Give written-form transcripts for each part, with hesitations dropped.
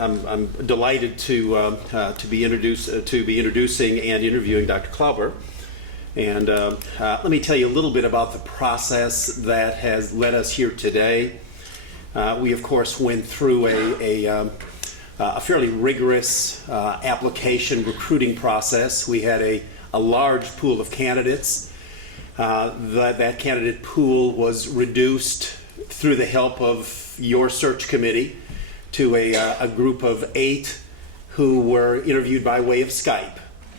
I'm delighted to be introducing and interviewing Dr. Klauber. And let me tell you a little bit about the process that has led us here today. We, of course, went through a fairly rigorous application recruiting process. We had a large pool of candidates. That candidate pool was reduced through the help of your search committee to a group of 8 who were interviewed by way of Skype.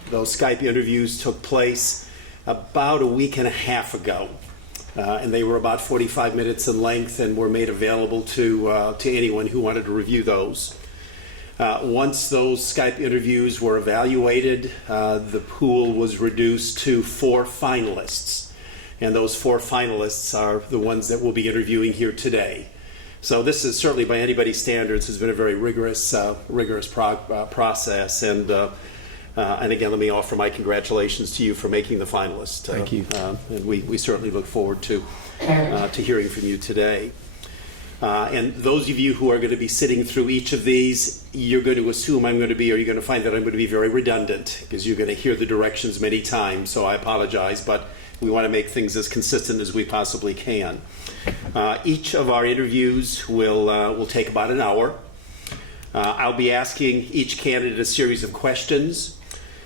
Those Skype interviews took place about a week and a half ago, and they were about 45 minutes in length and were made available to anyone who wanted to review those. Once those Skype interviews were evaluated, the pool was reduced to 4 finalists. And those 4 finalists are the ones that we'll be interviewing here today. So this is certainly, by anybody's standards, has been a very rigorous process. And again, let me offer my congratulations to you for making the finalists. Thank you. And we certainly look forward to hearing from you today. And those of you who are going to be sitting through each of these, you're going to assume I'm going to be, or you're going to find that I'm going to be very redundant because you're going to hear the directions many times. So I apologize, but we want to make things as consistent as we possibly can. Each of our interviews will take about an hour. I'll be asking each candidate a series of questions.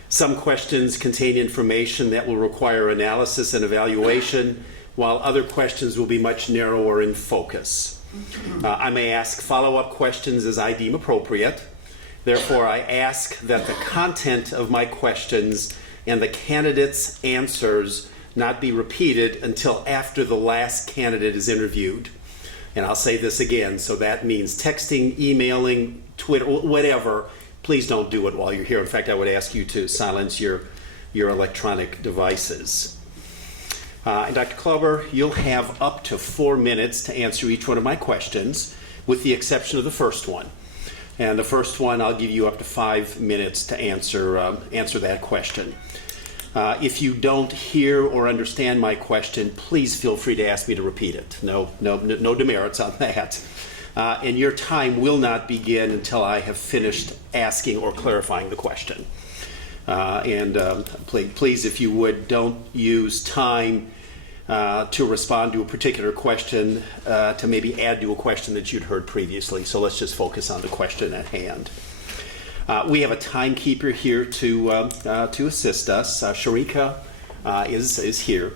Some questions contain information that will require analysis and evaluation, while other questions will be much narrower in focus. I may ask follow-up questions as I deem appropriate. Therefore, I ask that the content of my questions and the candidates' answers not be repeated until after the last candidate is interviewed. And I'll say this again, so that means texting, emailing, Twitter, whatever. Please don't do it while you're here. In fact, I would ask you to silence your electronic devices. And Dr. Klauber, you'll have up to 4 minutes to answer each one of my questions, with the exception of the first one. And the first one, I'll give you up to 5 minutes to answer that question. If you don't hear or understand my question, please feel free to ask me to repeat it. No demerits on that. And your time will not begin until I have finished asking or clarifying the question. Please, if you would, don't use time to respond to a particular question to maybe add to a question that you'd heard previously. So let's just focus on the question at hand. We have a timekeeper here to assist us. Sharika is here,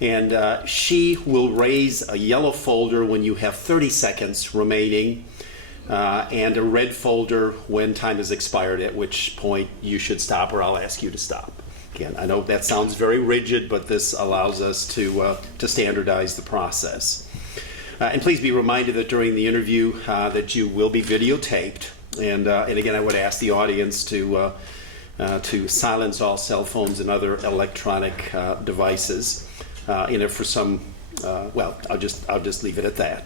and she will raise a yellow folder when you have 30 seconds remaining, and a red folder when time has expired, at which point you should stop, or I'll ask you to stop. Again, I know that sounds very rigid, but this allows us to standardize the process. And please be reminded that during the interview that you will be videotaped. And again, I would ask the audience to silence all cell phones and other electronic devices. And if for some, I'll just leave it at that.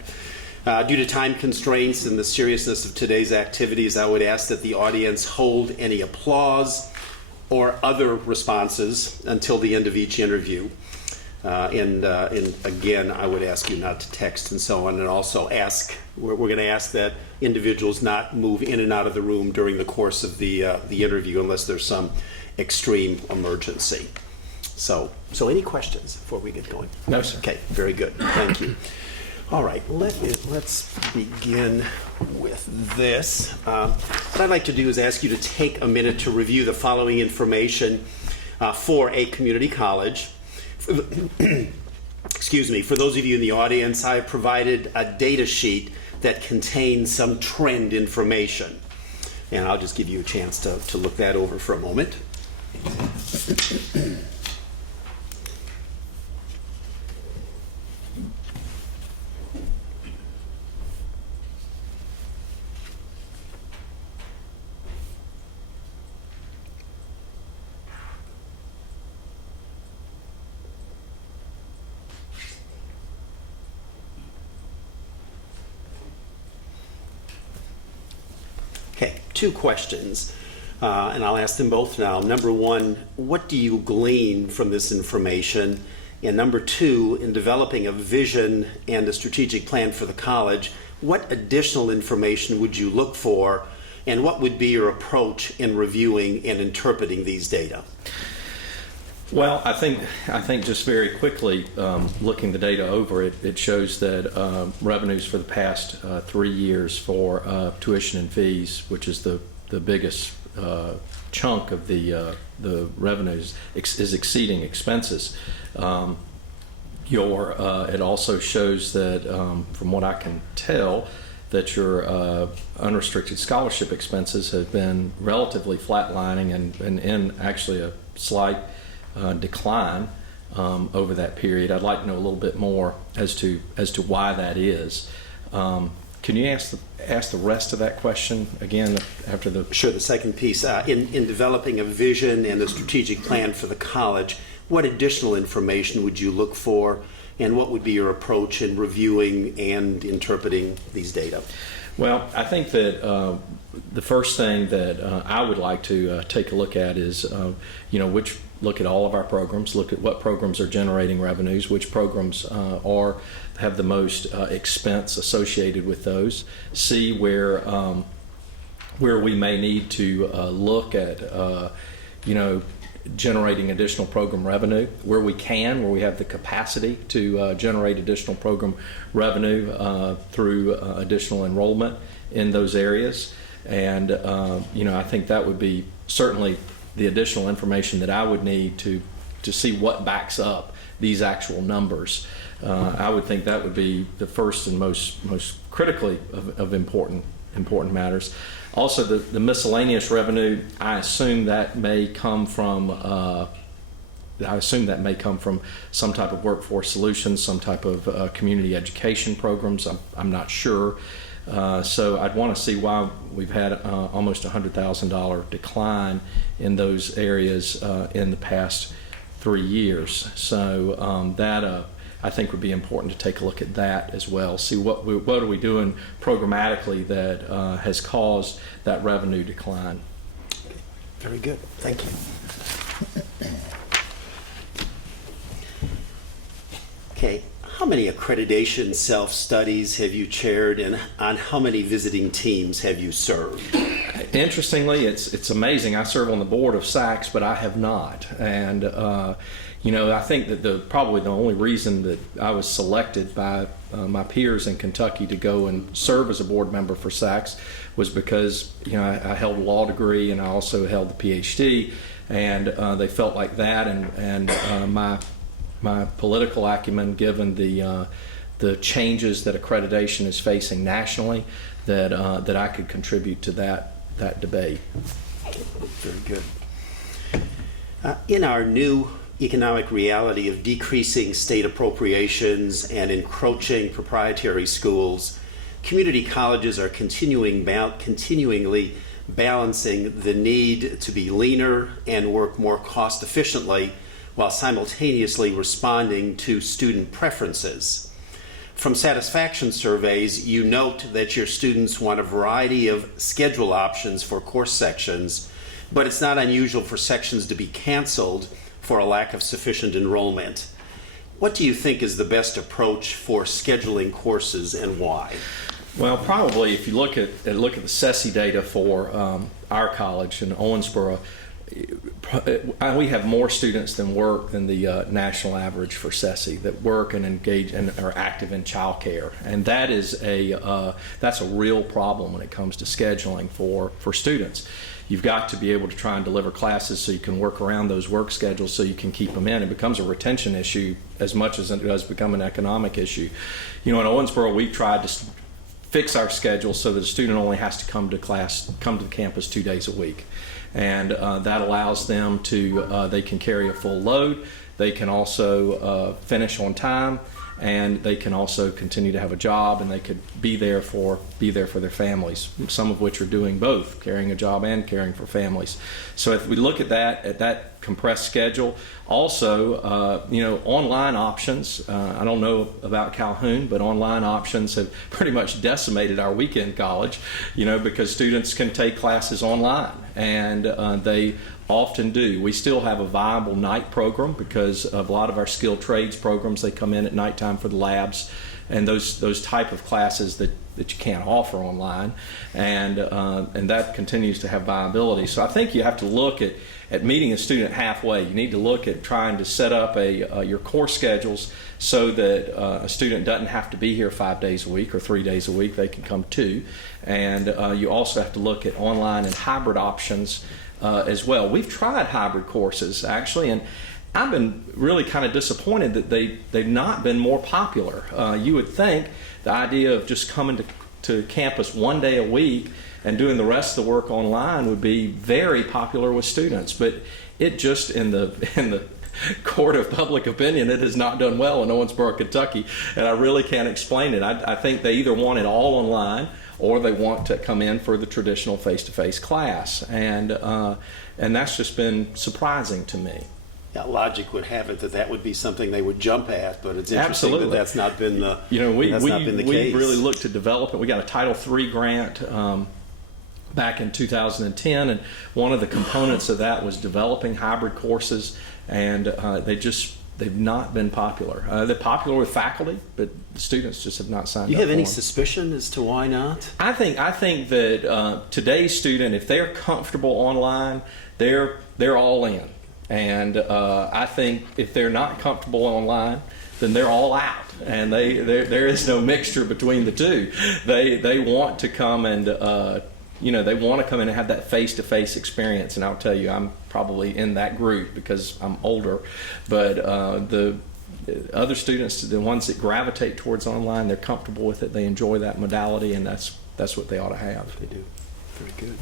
Due to time constraints and the seriousness of today's activities, I would ask that the audience hold any applause or other responses until the end of each interview. And again, I would ask you not to text and so on, and also we're going to ask that individuals not move in and out of the room during the course of the interview unless there's some extreme emergency. So any questions before we get going? No, sir. Okay, very good. Thank you. All right, let's begin with this. What I'd like to do is ask you to take a minute to review the following information for a community college. Excuse me, for those of you in the audience, I have provided a data sheet that contains some trend information. And I'll just give you a chance to look that over for a moment. Okay, 2 questions, and I'll ask them both now. Number 1, what do you glean from this information? And number 2, in developing a vision and a strategic plan for the college, what additional information would you look for And what would be your approach in reviewing and interpreting these data? Well, I think just very quickly, looking the data over, it shows that revenues for the past 3 years for tuition and fees, which is the biggest chunk of the revenues, is exceeding expenses. It also shows that, from what I can tell, that your unrestricted scholarship expenses have been relatively flatlining and in actually a slight decline over that period. I'd like to know a little bit more as to why that is. Can you ask the rest of that question again after the? Sure. The second piece, in developing a vision and a strategic plan for the college, what additional information would you look for, and what would be your approach in reviewing and interpreting these data? Well, I think that the first thing that I would like to take a look at is, look at all of our programs, look at what programs are generating revenues, which programs have the most expense associated with those, see where we may need to look at, generating additional program revenue, where we have the capacity to generate additional program revenue through additional enrollment in those areas. And, I think that would be certainly the additional information that I would need to see what backs up these actual numbers. I would think that would be the first and most critically of important matters. Also, the miscellaneous revenue, I assume that may come from some type of workforce solutions, some type of community education programs. I'm not sure. So I'd want to see why we've had almost $100,000 decline in those areas in the past 3 years. So that I think would be important to take a look at that as well. See what are we doing programmatically that has caused that revenue decline. Very good. Thank you. Okay. How many accreditation self-studies have you chaired, and on how many visiting teams have you served? Interestingly, it's amazing. I serve on the board of SACS, but I have not. And I think that probably the only reason that I was selected by my peers in Kentucky to go and serve as a board member for SACS was because I held a law degree and I also held the PhD, and they felt like that and my political acumen, given the changes that accreditation is facing nationally, that I could contribute to that debate. Very good. In our new economic reality of decreasing state appropriations and encroaching proprietary schools, community colleges are continuingly balancing the need to be leaner and work more cost efficiently while simultaneously responding to student preferences. From satisfaction surveys, you note that your students want a variety of schedule options for course sections, but it's not unusual for sections to be canceled for a lack of sufficient enrollment. What do you think is the best approach for scheduling courses, and why? Well, probably if you look at the SESI data for our college in Owensboro, we have more students than work than the national average for SESI that work and engage and are active in child care, and that is that's a real problem when it comes to scheduling for students. You've got to be able to try and deliver classes so you can work around those work schedules so you can keep them in. It becomes a retention issue as much as it does become an economic issue. In Owensboro, we've tried to fix our schedule so that a student only has to come to the campus 2 days a week. And that allows them to, they can carry a full load, they can also finish on time, and they can also continue to have a job, and they could be there for their families, some of which are doing both, carrying a job and caring for families. So if we look at that compressed schedule, also online options, I don't know about Calhoun, but online options have pretty much decimated our weekend college, because students can take classes online, and they often do. We still have a viable night program because of a lot of our skilled trades programs, they come in at nighttime for the labs and those type of classes that you can't offer online, and that continues to have viability. So I think you have to look at meeting a student halfway. You need to look at trying to set up your course schedules so that a student doesn't have to be here 5 days a week or 3 days a week. They can come 2. And you also have to look at online and hybrid options as well. We've tried hybrid courses, actually, and I've been really kind of disappointed that they've not been more popular. You would think the idea of just coming to campus 1 day a week and doing the rest of the work online would be very popular with students, but it just in the court of public opinion, it has not done well in Owensboro, Kentucky, and I really can't explain it. I think they either want it all online or they want to come in for the traditional face-to-face class, and that's just been surprising to me. Yeah, logic would have it that would be something they would jump at, but it's interesting Absolutely. that that's not been the we case. really looked to develop it. We got a Title III grant back in 2010, and one of the components of that was developing hybrid courses, and they've not been popular. They're popular with faculty, but the students just have not signed up. Do you have any for them. suspicion as to why not? I think that today's student, if they're comfortable online, they're all in. And I think if they're not comfortable online, then they're all out. And there is no mixture between the two. They want to come and they want to come in and have that face-to-face experience. And I'll tell you, I'm probably in that group because I'm older. But the other students, the ones that gravitate towards online, they're comfortable with it. They enjoy that modality, and that's what they ought to have. They do. Very good.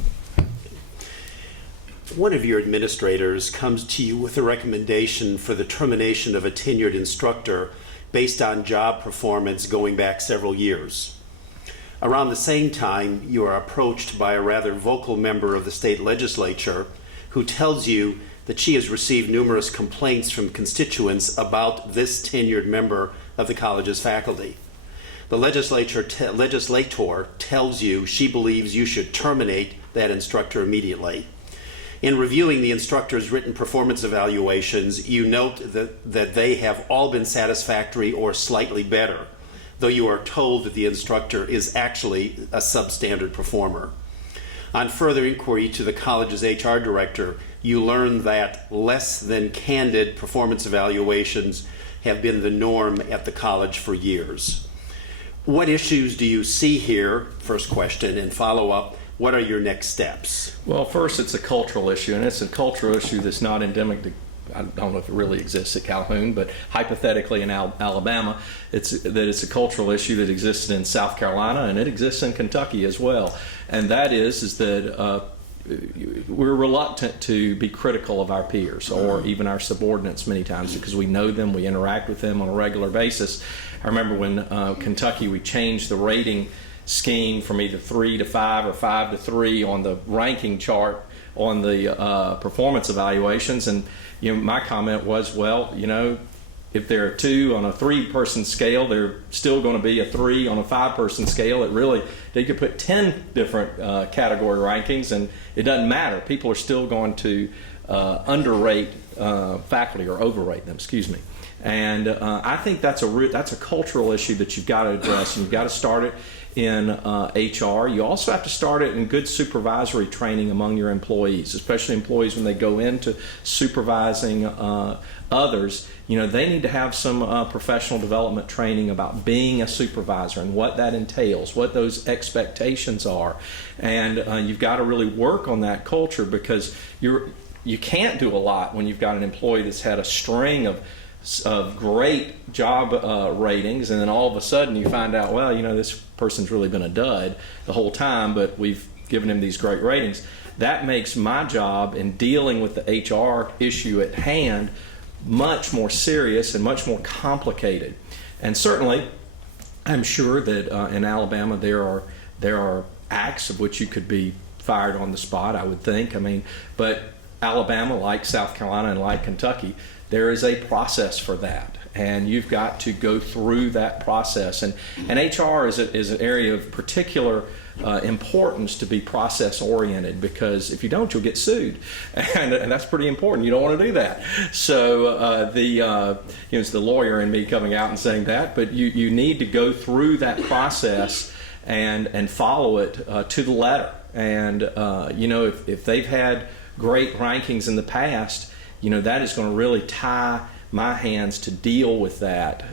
One of your administrators comes to you with a recommendation for the termination of a tenured instructor based on job performance going back several years. Around the same time, you are approached by a rather vocal member of the state legislature who tells you that she has received numerous complaints from constituents about this tenured member of the college's faculty. The legislator tells you she believes you should terminate that instructor immediately. In reviewing the instructor's written performance evaluations, you note that they have all been satisfactory or slightly better, though you are told that the instructor is actually a substandard performer. On further inquiry to the college's HR director, you learn that less than candid performance evaluations have been the norm at the college for years. What issues do you see here? First question, and follow up. What are your next steps? Well, first, it's a cultural issue, and it's a cultural issue that's not endemic to, I don't know if it really exists at Calhoun, but hypothetically in Alabama, it's a cultural issue that existed in South Carolina, and it exists in Kentucky as well. And that is that we're reluctant to be critical of our peers or even our subordinates many times because we know them, we interact with them on a regular basis. I remember when Kentucky, we changed the rating scheme from either 3 to 5 or 5 to 3 on the ranking chart on the performance evaluations, and my comment was, well, if they're a 2 on a 3-person scale, they're still going to be a 3 on a 5-person scale. They could put 10 different category rankings, and it doesn't matter. People are still going to underrate faculty or overrate them. Excuse me. And I think that's a cultural issue that you've got to address, and you've got to start it in HR. You also have to start it in good supervisory training among your employees, especially employees when they go into supervising others. They need to have some professional development training about being a supervisor and what that entails, what those expectations are. And you've got to really work on that culture because you can't do a lot when you've got an employee that's had a string of great job ratings, and then all of a sudden you find out, well, this person's really been a dud the whole time, but we've given him these great ratings. That makes my job in dealing with the HR issue at hand much more serious and much more complicated. And certainly, I'm sure that in Alabama there are acts of which you could be fired on the spot, I would think. But Alabama, like South Carolina and like Kentucky, there is a process for that, and you've got to go through that process. And HR is an area of particular importance to be process oriented, because if you don't, you'll get sued, and that's pretty important. You don't want to do that. So it's the lawyer in me coming out and saying that, but you need to go through that process and follow it to the letter. And if they've had great rankings in the past, that is going to really tie my hands to deal with that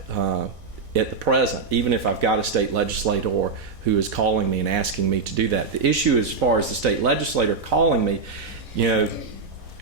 at the present, even if I've got a state legislator who is calling me and asking me to do that. The issue as far as the state legislator calling me,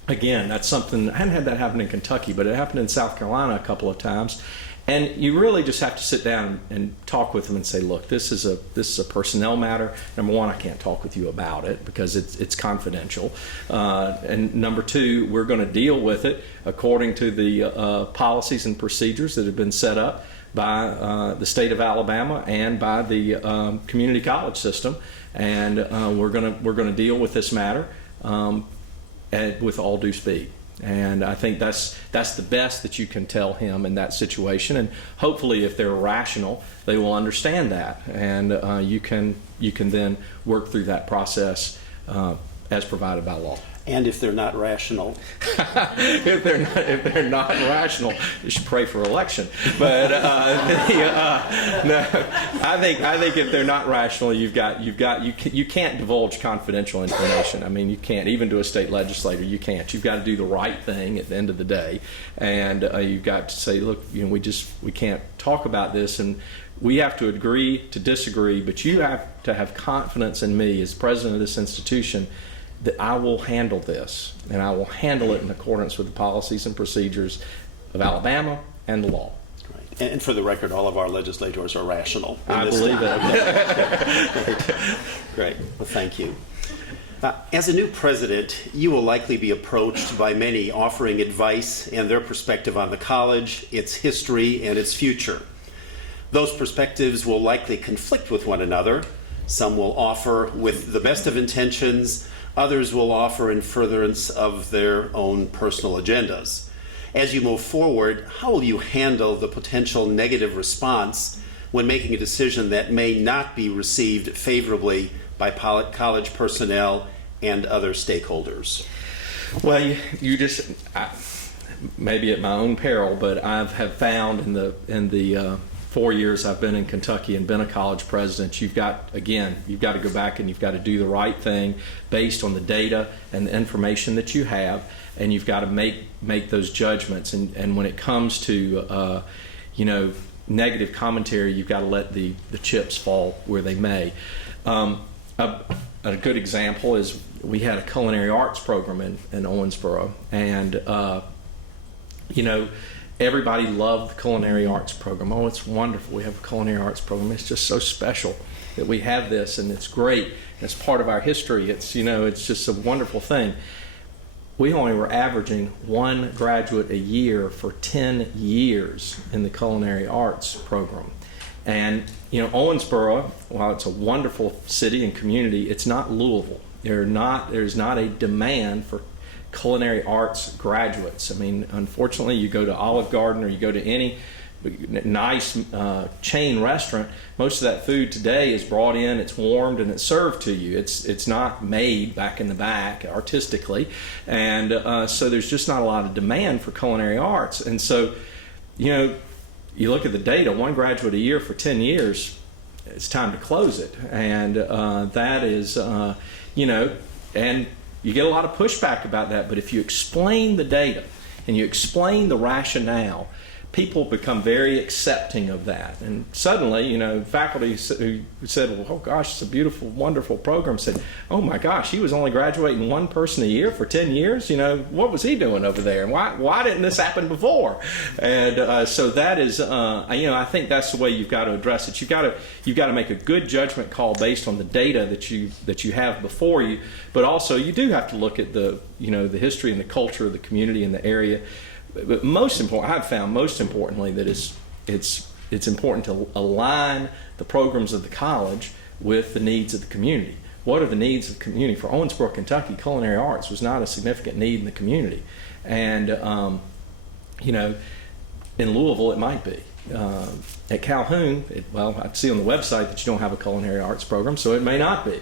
again, that's something, I hadn't had that happen in Kentucky, but it happened in South Carolina a couple of times. And you really just have to sit down and talk with them and say, look, this is a personnel matter. Number one, I can't talk with you about it because it's confidential. And number two, we're going to deal with it according to the policies and procedures that have been set up by the state of Alabama and by the community college system. And we're going to deal with this matter with all due speed. And I think that's the best that you can tell him in that situation. And hopefully, if they're rational, they will understand that, and you can then work through that process as provided by law. And if they're not rational, if they're not rational, you should pray for election. But no, I think if they're not rational, you can't divulge confidential information. I mean, you can't, even to a state legislator. You can't. You've got to do the right thing at the end of the day, and you've got to say, look, we can't talk about this, and we have to agree to disagree. But you have to have confidence in me as president of this institution that I will handle this, and I will handle it in accordance with the policies and procedures of Alabama and the law. Right. And for the record, all of our legislators are rational. I believe it. Great. Well, thank you. As a new president, you will likely be approached by many offering advice and their perspective on the college, its history, and its future. Those perspectives will likely conflict with one another. Some will offer with the best of intentions. Others will offer in furtherance of their own personal agendas. As you move forward, how will you handle the potential negative response when making a decision that may not be received favorably by college personnel and other stakeholders? Well, maybe at my own peril, but I have found in the 4 years I've been in Kentucky and been a college president, you've got to go back and you've got to do the right thing based on the data and the information that you have, and you've got to make those judgments. And when it comes to negative commentary, you've got to let the chips fall where they may. A good example is we had a culinary arts program in Owensboro, and everybody loved the culinary arts program. Oh, it's wonderful. We have a culinary arts program. It's just so special that we have this, and it's great. It's part of our history. It's just a wonderful thing. We only were averaging one graduate a year for 10 years in the culinary arts program. And Owensboro, while it's a wonderful city and community, it's not Louisville. There's not a demand for culinary arts graduates. I mean, unfortunately, you go to Olive Garden or you go to any nice chain restaurant, most of that food today is brought in, it's warmed, and it's served to you. It's not made back in the back artistically, and so there's just not a lot of demand for culinary arts. And so, you look at the data, one graduate a year for 10 years, it's time to close it. And that is, and you get a lot of pushback about that, but if you explain the data and you explain the rationale, people become very accepting of that. And suddenly, faculty who said, well, oh gosh, it's a beautiful, wonderful program, said, oh my gosh, he was only graduating one person a year for 10 years? What was he doing over there? And why didn't this happen before? And so that is, I think that's the way you've got to address it. You've got to make a good judgment call based on the data that you have before you, but also you do have to look at the history and the culture of the community and the area. But I've found most importantly that it's important to align the programs of the college with the needs of the community. What are the needs of the community? For Owensboro, Kentucky, culinary arts was not a significant need in the community. And, in Louisville it might be. at Calhoun, well, I see on the website that you don't have a culinary arts program, so it may not be.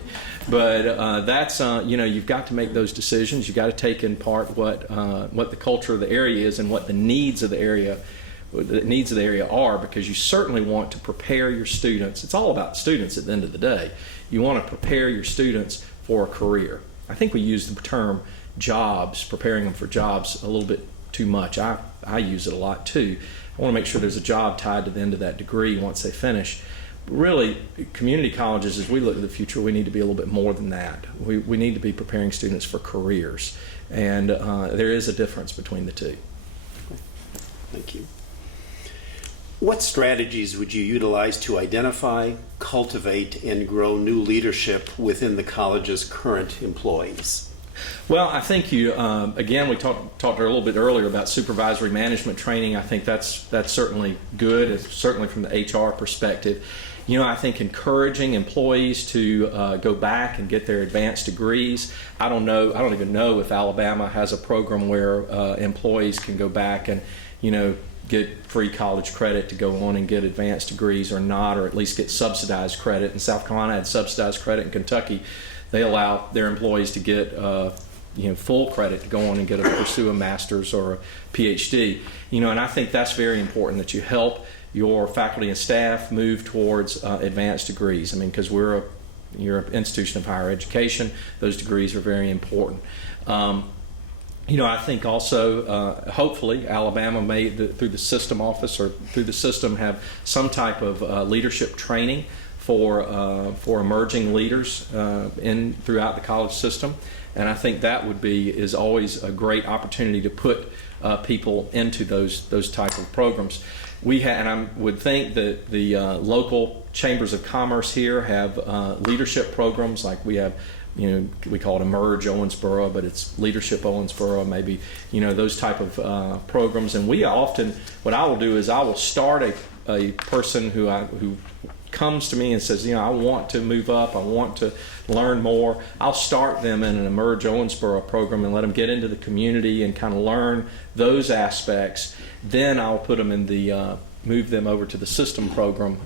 But that's, you've got to make those decisions. You've got to take in part what the culture of the area is and what the needs of the area are, because you certainly want to prepare your students. It's all about students at the end of the day. You want to prepare your students for a career. I think we use the term jobs, preparing them for jobs, a little bit too much. I use it a lot too. I want to make sure there's a job tied to the end of that degree once they finish. But really, community colleges, as we look to the future, we need to be a little bit more than that. We need to be preparing students for careers, and there is a difference between the two. Thank you. What strategies would you utilize to identify, cultivate, and grow new leadership within the college's current employees? Well, I think again, we talked a little bit earlier about supervisory management training. I think that's certainly good. It's certainly from the HR perspective. I think encouraging employees to go back and get their advanced degrees. I don't even know if Alabama has a program where employees can go back and, get free college credit to go on and get advanced degrees or not, or at least get subsidized credit. In South Carolina, had subsidized credit. In Kentucky, they allow their employees to get full credit to go on and pursue a master's or a PhD. And I think that's very important, that you help your faculty and staff move towards advanced degrees. I mean, because you're an institution of higher education, those degrees are very important. I think also, hopefully, Alabama may, through the system office or through the system, have some type of leadership training for emerging leaders throughout the college system, and I think that is always a great opportunity to put people into those type of programs. And I would think that the local chambers of commerce here have leadership programs, like we have. We call it Emerge Owensboro, but it's Leadership Owensboro, maybe, those type of programs. And we often, what I will do is I will start a person who comes to me and says, I want to move up, I want to learn more. I'll start them in an Emerge Owensboro program and let them get into the community and kind of learn those aspects. Then I'll put them in move them over to the system program,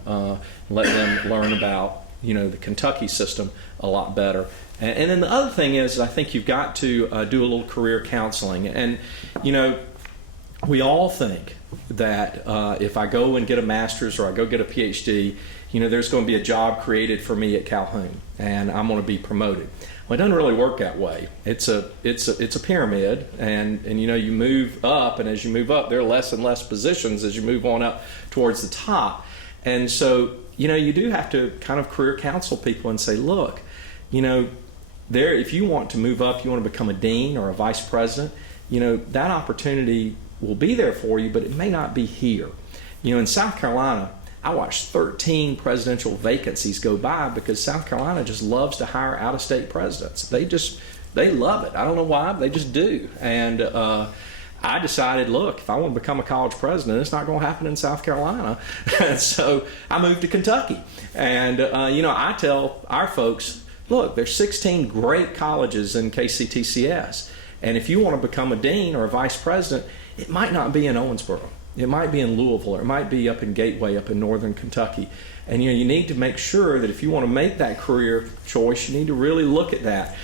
let them learn about, the Kentucky system a lot better. And then the other thing is, I think you've got to do a little career counseling. And, we all think that if I go and get a master's or I go get a PhD, there's going to be a job created for me at Calhoun and I'm going to be promoted. Well, it doesn't really work that way. It's a pyramid, and you move up, and as you move up, there are less and less positions as you move on up towards the top. And so, you do have to kind of career counsel people and say, look, if you want to move up, you want to become a dean or a vice president, that opportunity will be there for you, but it may not be here. In South Carolina, I watched 13 presidential vacancies go by because South Carolina just loves to hire out-of-state presidents. They love it. I don't know why, but they just do. And I decided, look, if I want to become a college president, it's not going to happen in South Carolina. And so I moved to Kentucky. And, I tell our folks, look, there's 16 great colleges in KCTCS. And if you want to become a dean or a vice president, it might not be in Owensboro. It might be in Louisville, or it might be up in Gateway, up in northern Kentucky. And you need to make sure that if you want to make that career choice, you need to really look at that.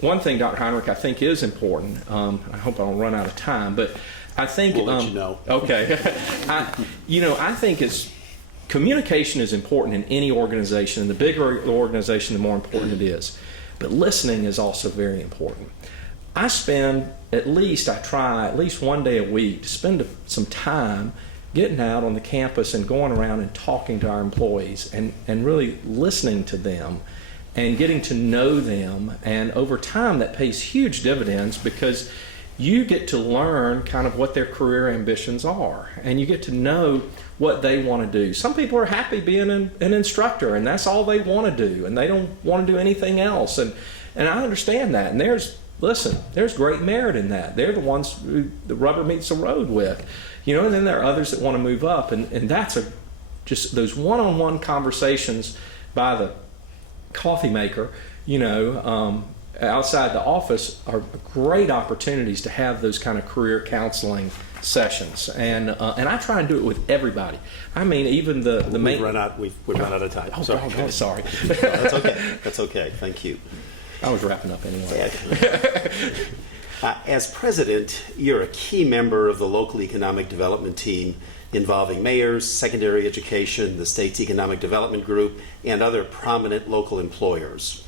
One thing, Dr. Heinrich, I think is important. I hope I don't run out of time, but I think we'll let you know. Okay. I think communication is important in any organization, and the bigger the organization, the more important it is. But listening is also very important. I try at least one day a week to spend some time getting out on the campus and going around and talking to our employees and really listening to them and getting to know them. And over time, that pays huge dividends because you get to learn kind of what their career ambitions are, and you get to know what they want to do. Some people are happy being an instructor, and that's all they want to do, and they don't want to do anything else. And I understand that. And there's great merit in that. They're the ones who the rubber meets the road with, and then there are others that want to move up. And that's just those one-on-one conversations by the coffee maker, outside the office are great opportunities to have those kind of career counseling sessions, and I try and do it with everybody. I mean, even the main. We've run out of time. Oh, Sorry. sorry. No, that's okay. That's okay. Thank you. I was wrapping up anyway. As president, you're a key member of the local economic development team involving mayors, secondary education, the state's economic development group, and other prominent local employers.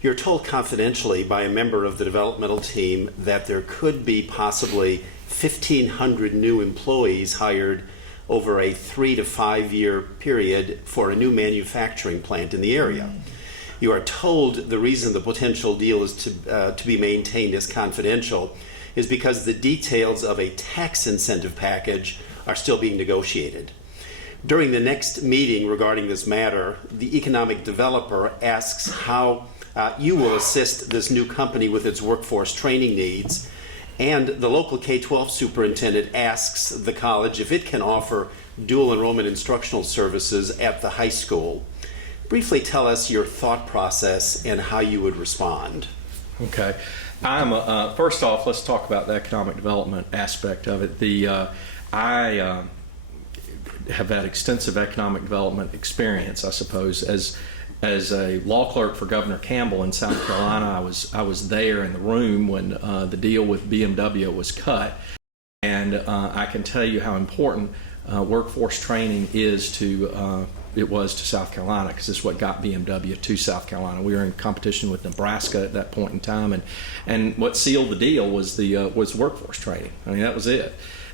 You're told confidentially by a member of the developmental team that there could be possibly 1,500 new employees hired over a 3 to 5 year period for a new manufacturing plant in the area. You are told the reason the potential deal is to be maintained as confidential is because the details of a tax incentive package are still being negotiated. During the next meeting regarding this matter, the economic developer asks how you will assist this new company with its workforce training needs, and the local K-12 superintendent asks the college if it can offer dual enrollment instructional services at the high school. Briefly tell us your thought process and how you would respond. Okay. First off, let's talk about the economic development aspect of it. I have had extensive economic development experience, I suppose. As a law clerk for Governor Campbell in South Carolina, I was there in the room when the deal with BMW was cut, and I can tell you how important workforce training was to South Carolina, because it's what got BMW to South Carolina. We were in competition with Nebraska at that point in time, and what sealed the deal was workforce training. I mean, that was it.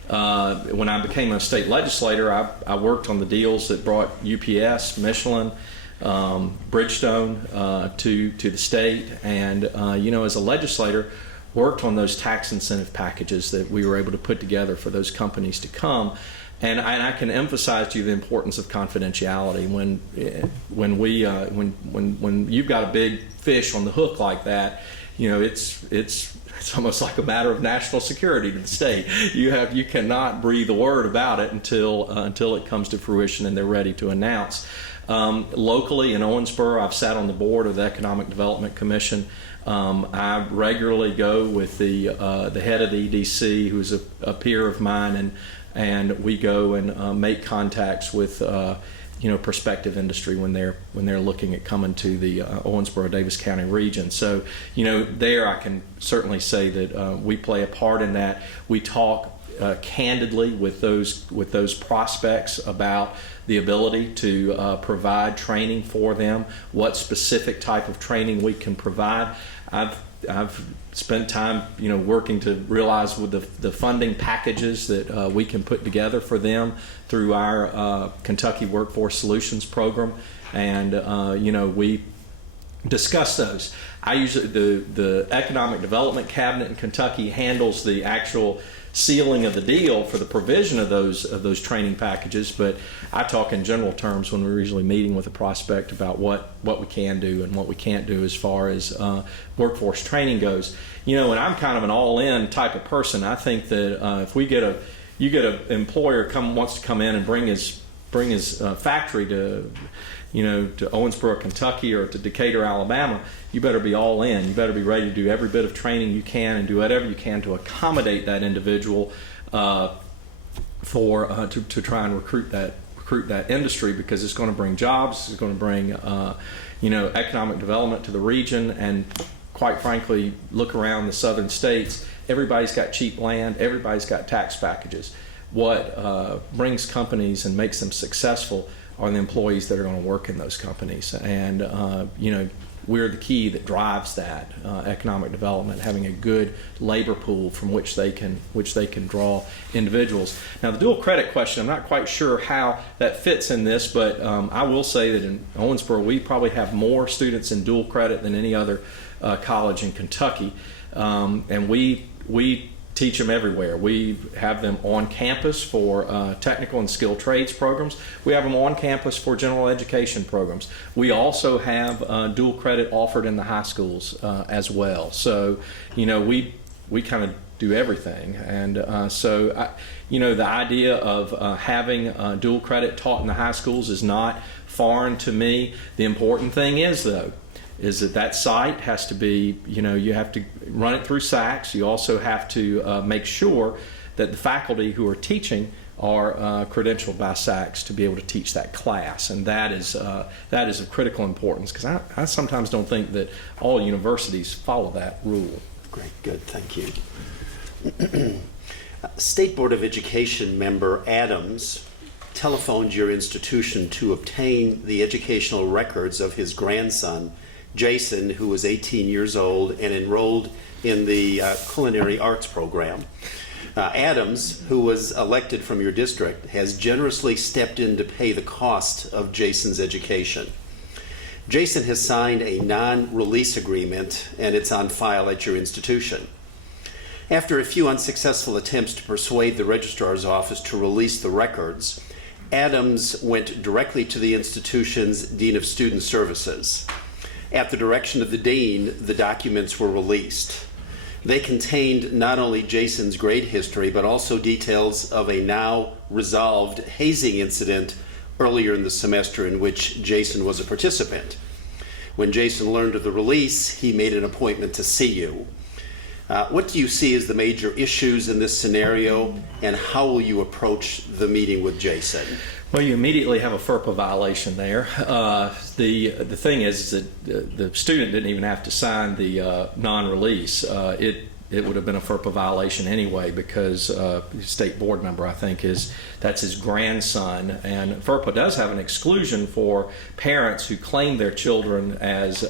When I became a state legislator, I worked on the deals that brought UPS, Michelin, Bridgestone to the state, and as a legislator, worked on those tax incentive packages that we were able to put together for those companies to come. And I can emphasize to you the importance of confidentiality when you've got a big fish on the hook like that. It's almost like a matter of national security to the state. You cannot breathe a word about it until it comes to fruition and they're ready to announce. Locally in Owensboro, I've sat on the board of the Economic Development Commission. I regularly go with the head of the EDC, who's a peer of mine, and we go and make contacts with prospective industry when they're looking at coming to the Owensboro-Davis County region. So there I can certainly say that we play a part in that. We talk candidly with those prospects about the ability to provide training for them, what specific type of training we can provide. I've spent time, working to realize with the funding packages that we can put together for them through our Kentucky Workforce Solutions program, and we discuss those. I usually the Economic Development Cabinet in Kentucky handles the actual sealing of the deal for the provision of those training packages, but I talk in general terms when we're usually meeting with a prospect about what we can do and what we can't do as far as workforce training goes. And I'm kind of an all-in type of person. I think that if you get an employer wants to come in and bring his factory to Owensboro, Kentucky, or to Decatur, Alabama, you better be all in. You better be ready to do every bit of training you can and do whatever you can to accommodate that individual to try and recruit that industry, because it's going to bring jobs, it's going to bring economic development to the region. And quite frankly, look around the southern states, everybody's got cheap land, everybody's got tax packages. What brings companies and makes them successful are the employees that are going to work in those companies, and we're the key that drives that economic development, having a good labor pool from which they can draw individuals. Now, the dual credit question, I'm not quite sure how that fits in this, but I will say that in Owensboro we probably have more students in dual credit than any other college in Kentucky, and we teach them everywhere. We have them on campus for technical and skilled trades programs. We have them on campus for general education programs. We also have dual credit offered in the high schools as well. So, we kind of do everything. And the idea of having dual credit taught in the high schools is not foreign to me. The important thing is, though, is that site has to be, you have to run it through SACS. You also have to make sure that the faculty who are teaching are credentialed by SACS to be able to teach that class, and that is of critical importance, because I sometimes don't think that all universities follow that rule. Great, good, thank you. State Board of Education member Adams telephoned your institution to obtain the educational records of his grandson, Jason, who was 18 years old and enrolled in the culinary arts program. Adams, who was elected from your district, has generously stepped in to pay the cost of Jason's education. Jason has signed a non-release agreement, and it's on file at your institution. After a few unsuccessful attempts to persuade the registrar's office to release the records, Adams went directly to the institution's Dean of Student Services. At the direction of the dean, the documents were released. They contained not only Jason's grade history, but also details of a now resolved hazing incident earlier in the semester in which Jason was a participant. When Jason learned of the release, he made an appointment to see you. What do you see as the major issues in this scenario, and how will you approach the meeting with Jason? Well, you immediately have a FERPA violation there. The thing is that the student didn't even have to sign the non-release. It would have been a FERPA violation anyway, because state board member, I think, that's his grandson, and FERPA does have an exclusion for parents who claim their children as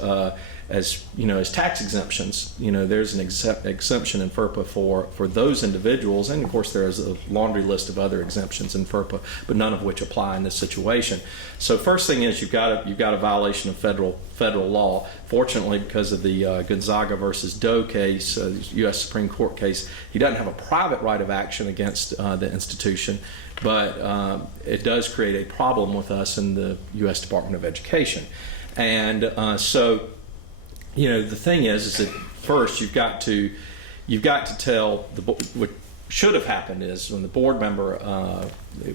tax exemptions. There's an exemption in FERPA for those individuals, and of course there is a laundry list of other exemptions in FERPA, but none of which apply in this situation. So first thing is you've got a violation of federal law. Fortunately, because of the Gonzaga versus Doe case, U.S. Supreme Court case, he doesn't have a private right of action against the institution, but it does create a problem with us in the U.S. Department of Education. And so the thing is that first you've got to tell what should have happened is when the board member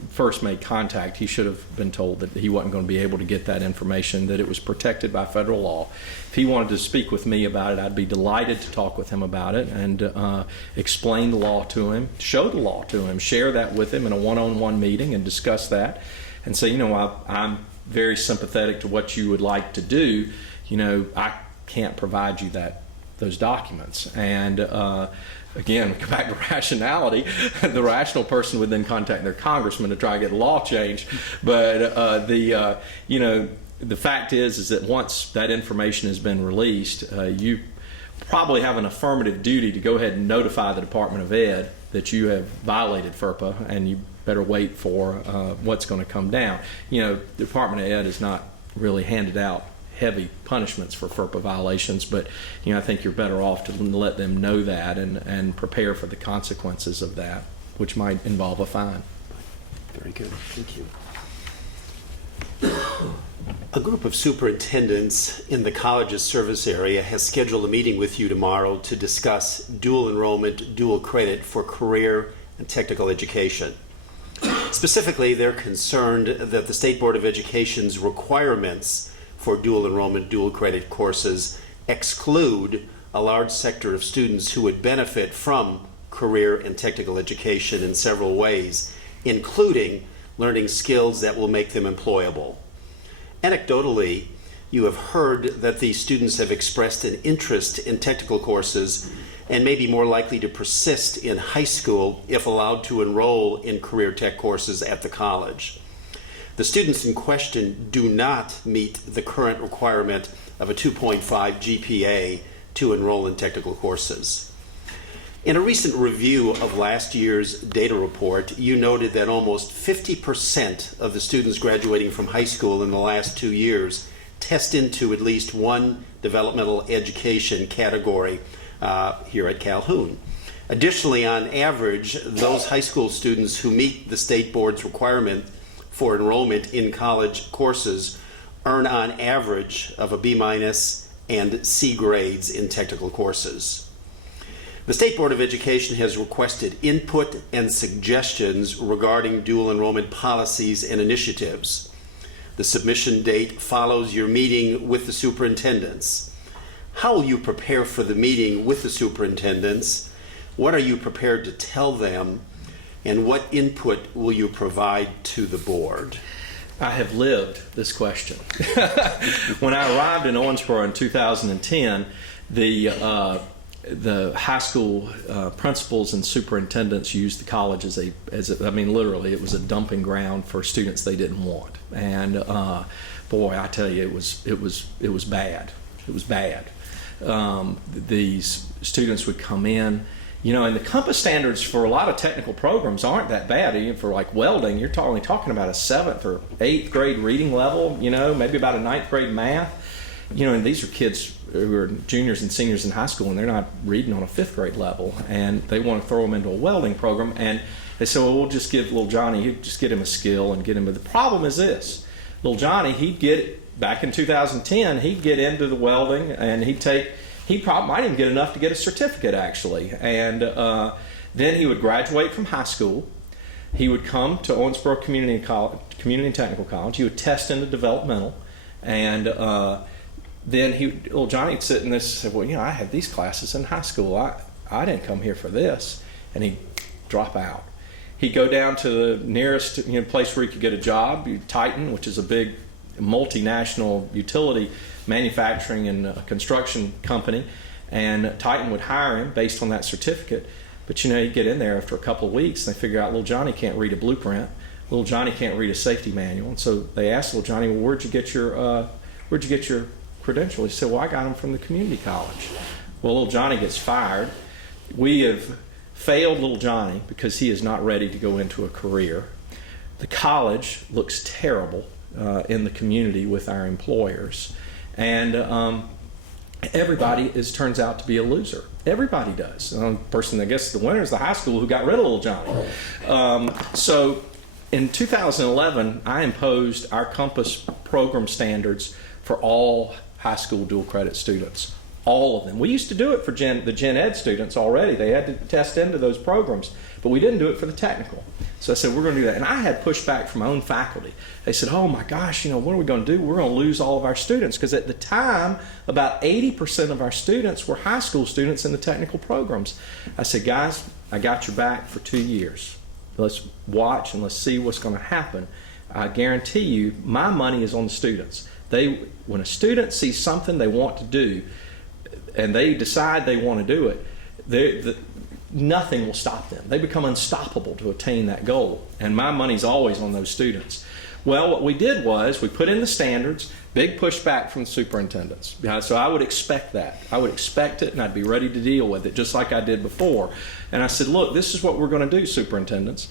first made contact, he should have been told that he wasn't going to be able to get that information, that it was protected by federal law. If he wanted to speak with me about it, I'd be delighted to talk with him about it and explain the law to him, show the law to him, share that with him in a one-on-one meeting and discuss that, and say, I'm very sympathetic to what you would like to do. I can't provide you those documents. And again, we come back to rationality. The rational person would then contact their congressman to try to get the law changed. But the fact is that once that information has been released, you probably have an affirmative duty to go ahead and notify the Department of Ed that you have violated FERPA, and you better wait for what's going to come down. The Department of Ed has not really handed out heavy punishments for FERPA violations, but I think you're better off to let them know that and prepare for the consequences of that, which might involve a fine. Very good, thank you. A group of superintendents in the college's service area has scheduled a meeting with you tomorrow to discuss dual enrollment, dual credit for career and technical education. Specifically, they're concerned that the State Board of Education's requirements for dual enrollment, dual credit courses exclude a large sector of students who would benefit from career and technical education in several ways, including learning skills that will make them employable. Anecdotally, you have heard that these students have expressed an interest in technical courses and may be more likely to persist in high school if allowed to enroll in career tech courses at the college. The students in question do not meet the current requirement of a 2.5 GPA to enroll in technical courses. In a recent review of last year's data report, you noted that almost 50% of the students graduating from high school in the last 2 years test into at least one developmental education category here at Calhoun. Additionally, on average, those high school students who meet the state board's requirement for enrollment in college courses earn on average of a B- and C grades in technical courses. The State Board of Education has requested input and suggestions regarding dual enrollment policies and initiatives. The submission date follows your meeting with the superintendents. How will you prepare for the meeting with the superintendents? What are you prepared to tell them? And what input will you provide to the board? I have lived this question. When I arrived in Owensboro in 2010, the high school principals and superintendents used the college as I mean, literally, it was a dumping ground for students they didn't want. And boy, I tell you, it was bad. It was bad. These students would come in, you know, and the compass standards for a lot of technical programs aren't that bad. Even for like welding, you're only talking about a 7th or 8th grade reading level, you know, maybe about a 9th grade math. You know, and these are kids who are juniors and seniors in high school, and they're not reading on a 5th grade level, and they want to throw them into a welding program, and they say, well, we'll just give little Johnny, just get him a skill and get him. But the problem is this: little Johnny, he'd get, back in 2010, he'd get into the welding, and he probably might even get enough to get a certificate, actually, and then he would graduate from high school. He would come to Owensboro Community and Technical College. He would test into developmental, and then little Johnny would sit in this and say, well, you know, I had these classes in high school. I didn't come here for this. And he'd drop out. He'd go down to the nearest place where he could get a job, Titan, which is a big multinational utility manufacturing and construction company. And Titan would hire him based on that certificate. But, you know, he'd get in there after a couple of weeks, and they figure out little Johnny can't read a blueprint. Little Johnny can't read a safety manual. And so they asked little Johnny, well, where'd you get your credential? He said, well, I got them from the community college. Well, little Johnny gets fired. We have failed little Johnny because he is not ready to go into a career. The college looks terrible in the community with our employers. And everybody turns out to be a loser. Everybody does. Person, I guess the winner is the high school who got rid of little Johnny. So in 2011, I imposed our Compass program standards for all high school dual credit students, all of them. We used to do it for the gen ed students already. They had to test into those programs, but we didn't do it for the technical. So I said, we're going to do that. And I had pushback from my own faculty. They said, oh my gosh, you know, what are we going to do? We're going to lose all of our students. Because at the time, about 80% of our students were high school students in the technical programs. I said, guys, I got your back for 2 years. Let's watch and let's see what's going to happen. I guarantee you, my money is on the students. When a student sees something they want to do, and they decide they want to do it, nothing will stop them. They become unstoppable to attain that goal. And my money's always on those students. Well, what we did was we put in the standards, big pushback from the superintendents. So I would expect that. I would expect it, and I'd be ready to deal with it, just like I did before. And I said, look, this is what we're going to do, superintendents.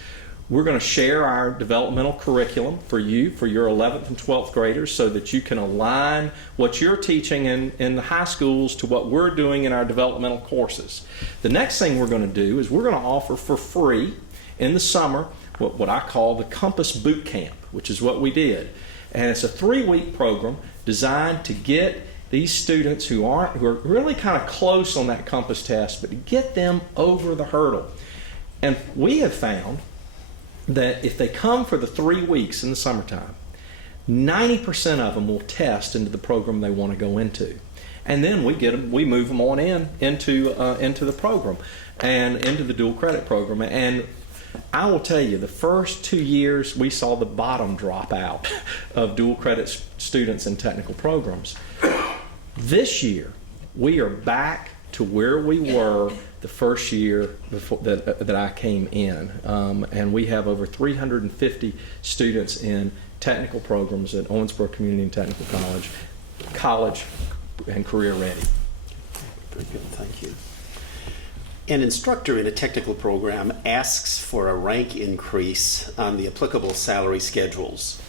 We're going to share our developmental curriculum for you, for your 11th and 12th graders, so that you can align what you're teaching in the high schools to what we're doing in our developmental courses. The next thing we're going to do is we're going to offer for free in the summer what I call the Compass Boot Camp, which is what we did. And it's a 3-week program designed to get these students who are really kind of close on that Compass test, but to get them over the hurdle. And we have found that if they come for the 3 weeks in the summertime, 90% of them will test into the program they want to go into. And then we move them on into the program and into the dual credit program. And I will tell you, the first 2 years we saw the bottom drop out of dual credit students in technical programs. This year, we are back to where we were the first year before that I came in, and we have over 350 students in technical programs at Owensboro Community and Technical College and career ready. Very good, thank you. An instructor in a technical program asks for a rank increase on the applicable salary schedules.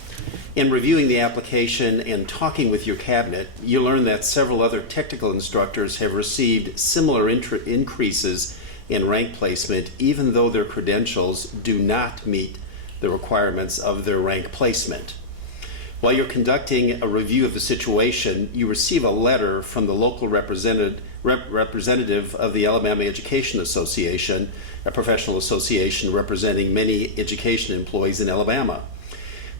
In reviewing the application and talking with your cabinet, you learn that several other technical instructors have received similar increases in rank placement, even though their credentials do not meet the requirements of their rank placement. While you're conducting a review of the situation, you receive a letter from the local representative of the Alabama Education Association, a professional association representing many education employees in Alabama.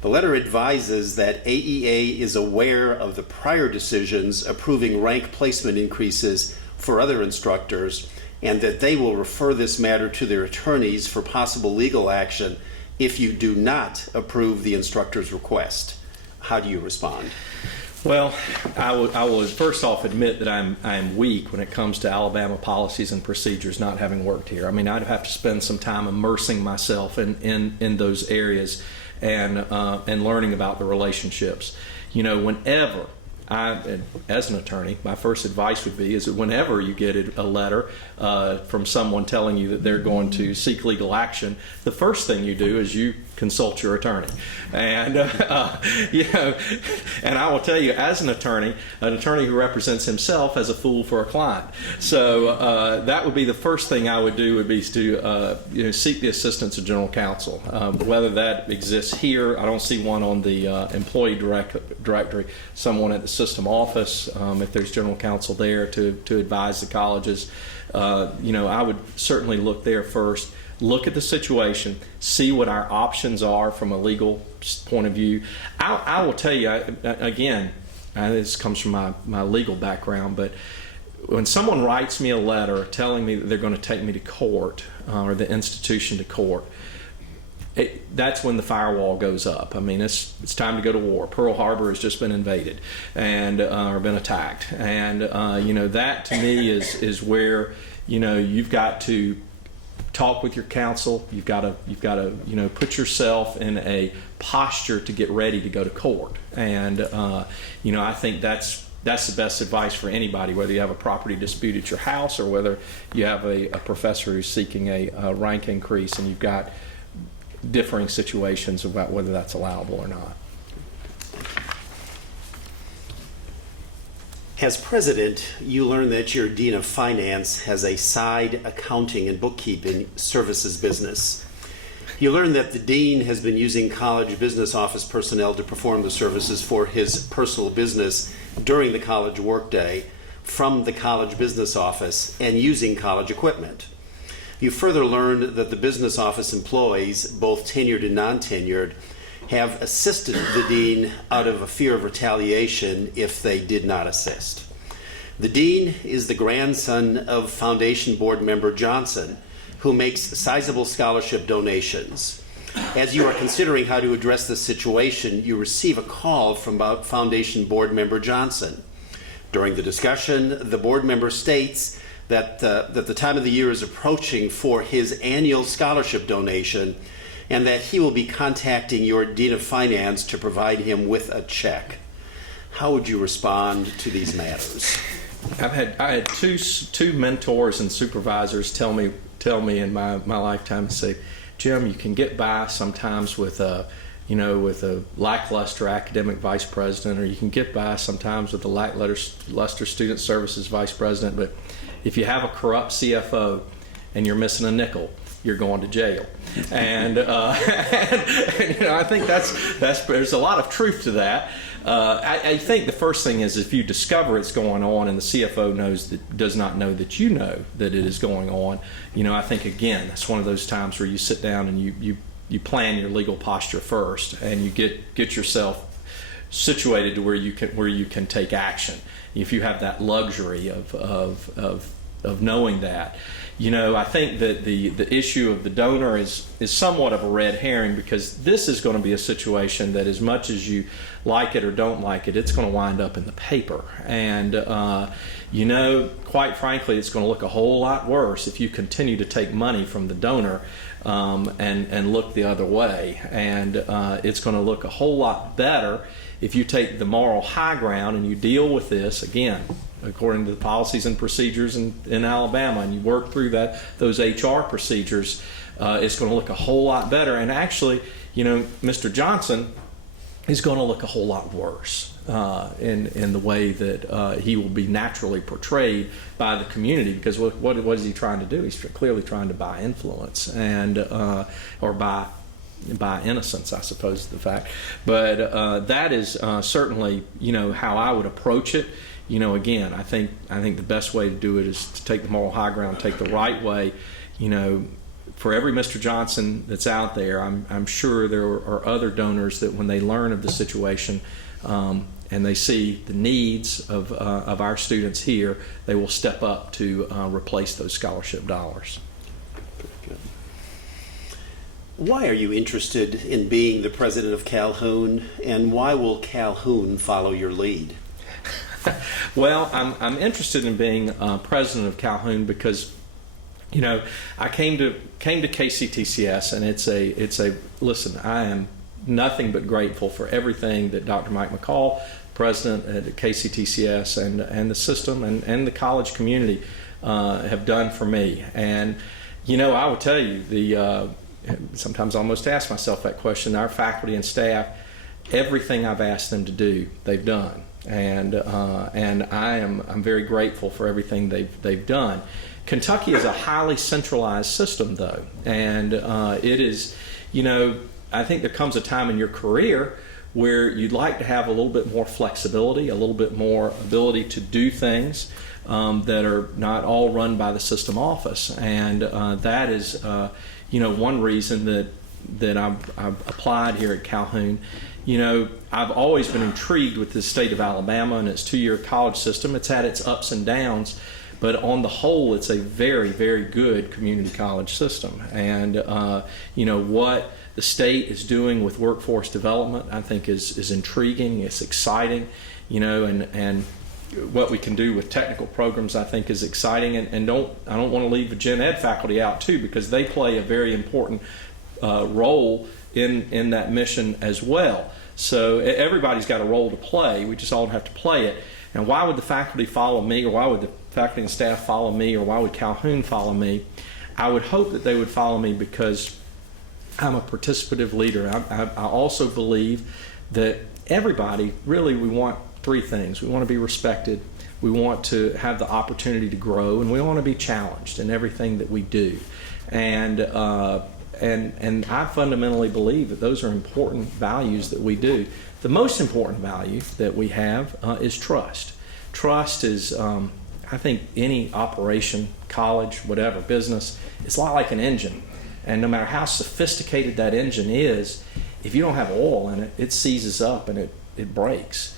The letter advises that AEA is aware of the prior decisions approving rank placement increases for other instructors, and that they will refer this matter to their attorneys for possible legal action if you do not approve the instructor's request. How do you respond? Well, I will first off admit that I'm weak when it comes to Alabama policies and procedures, not having worked here. I mean, I'd have to spend some time immersing myself in those areas and learning about the relationships. You know, whenever as an attorney, my first advice would be is that whenever you get a letter from someone telling you that they're going to seek legal action, the first thing you do is you consult your attorney. And you know, and I will tell you, as an attorney who represents himself as a fool for a client. So that would be the first thing I would do, would be to seek the assistance of general counsel. Whether that exists here, I don't see one on the employee directory. Someone at the system office, if there's general counsel there to advise the colleges. I would certainly look there first. Look at the situation, see what our options are from a legal point of view. I will tell you, again, this comes from my legal background, but when someone writes me a letter telling me that they're going to take me to court or the institution to court, that's when the firewall goes up. I mean, it's time to go to war. Pearl Harbor has just been invaded and or been attacked, and that to me is where you've got to talk with your counsel. You've got to put yourself in a posture to get ready to go to court. And I think that's the best advice for anybody, whether you have a property dispute at your house or whether you have a professor who's seeking a rank increase and you've got differing situations about whether that's allowable or not. As president, you learn that your dean of finance has a side accounting and bookkeeping services business. You learn that the dean has been using college business office personnel to perform the services for his personal business during the college workday from the college business office and using college equipment. You further learned that the business office employees, both tenured and non-tenured, have assisted the dean out of a fear of retaliation if they did not assist. The dean is the grandson of Foundation board member Johnson, who makes sizable scholarship donations. As you are considering how to address this situation, you receive a call from Foundation board member Johnson. During the discussion, the board member states that the time of the year is approaching for his annual scholarship donation, and that he will be contacting your dean of finance to provide him with a check. How would you respond to these matters? I had two mentors and supervisors tell me in my lifetime, say, Jim, you can get by sometimes with a lackluster academic vice president, or you can get by sometimes with a lackluster student services vice president, but if you have a corrupt CFO and you're missing a nickel, you're going to jail. And I think there's a lot of truth to that. I think the first thing is, if you discover it's going on and the CFO does not know that you know that it is going on, I think again that's one of those times where you sit down and you plan your legal posture first, and you get yourself situated to where you can take action. If you have that luxury of knowing that. I think that the issue of the donor is somewhat of a red herring, because this is going to be a situation that, as much as you like it or don't like it, it's going to wind up in the paper. And, quite frankly, it's going to look a whole lot worse if you continue to take money from the donor and look the other way. And it's going to look a whole lot better if you take the moral high ground and you deal with this, again, according to the policies and procedures in Alabama, and you work through those HR procedures. It's going to look a whole lot better. And actually, Mr. Johnson is going to look a whole lot worse in the way that he will be naturally portrayed by the community, because what is he trying to do? He's clearly trying to buy influence and or buy innocence, I suppose is the fact. But that is certainly how I would approach it. Again, I think the best way to do it is to take the moral high ground, take the right way. For every Mr. Johnson that's out there, I'm sure there are other donors that, when they learn of the situation, and they see the needs of our students here, they will step up to replace those scholarship dollars. Good. Why are you interested in being the president of Calhoun, and why will Calhoun follow your lead? Well, I'm interested in being president of Calhoun because, I came to KCTCS, and it's a listen. I am nothing but grateful for everything that Dr. Mike McCall, president at KCTCS, and the system and the college community have done for me. And I will tell you, sometimes I almost ask myself that question. Our faculty and staff, everything I've asked them to do, they've done. And I'm very grateful for everything they've done. Kentucky is a highly centralized system, though, and it is, I think there comes a time in your career where you'd like to have a little bit more flexibility, a little bit more ability to do things that are not all run by the system office, and that is, one reason that I've applied here at Calhoun. I've always been intrigued with the state of Alabama and its two-year college system. It's had its ups and downs, but on the whole, it's a very, very good community college system. And what the state is doing with workforce development, I think, is intriguing. It's exciting, and what we can do with technical programs, I think, is exciting. And I don't want to leave the gen ed faculty out too, because they play a very important role in that mission as well. So everybody's got a role to play. We just all have to play it. And why would the faculty follow me, or why would the faculty and staff follow me, or why would Calhoun follow me? I would hope that they would follow me because I'm a participative leader. I also believe that everybody, really, we want three things. We want to be respected, we want to have the opportunity to grow, and we want to be challenged in everything that we do. And I fundamentally believe that those are important values that we do. The most important value that we have is trust. Trust is, I think, any operation, college, whatever, business, it's a lot like an engine. And no matter how sophisticated that engine is, if you don't have oil in it, it seizes up and it breaks.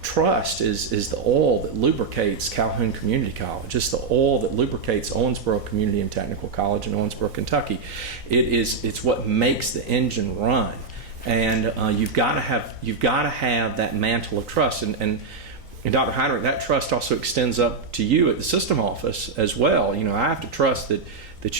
Trust is the oil that lubricates Calhoun Community College. It's the oil that lubricates Owensboro Community and Technical College in Owensboro, Kentucky. It's what makes the engine run, and you've got to have that mantle of trust. And Dr. Heinrich, that trust also extends up to you at the system office as well. I have to trust that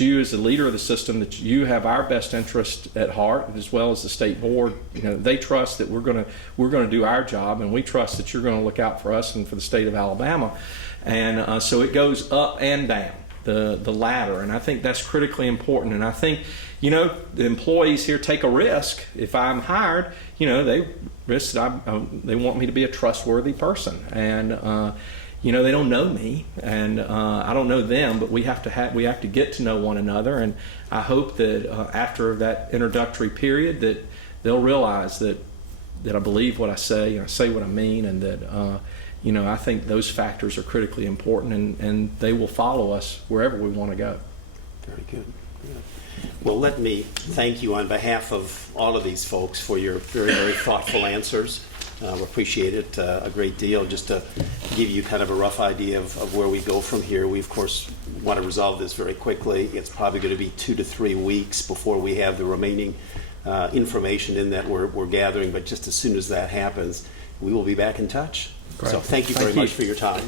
you, as the leader of the system, that you have our best interest at heart, as well as the state board. They trust that we're going to do our job, and we trust that you're going to look out for us and for the state of Alabama. And so it goes up and down the ladder, and I think that's critically important. And I think the employees here take a risk. If I'm hired, they risk that they want me to be a trustworthy person, and they don't know me, and I don't know them, but we have to get to know one another. And I hope that after that introductory period, that they'll realize that I believe what I say, and I say what I mean, and that I think those factors are critically important, and they will follow us wherever we want to go. Very good. Yeah. Well, let me thank you on behalf of all of these folks for your very, very thoughtful answers. We appreciate it a great deal. Just to give you kind of a rough idea of where we go from here, we of course want to resolve this very quickly. It's probably going to be 2 to 3 weeks before we have the remaining information in that we're gathering, but just as soon as that happens, we will be back in touch. Great. So thank you very much for your time.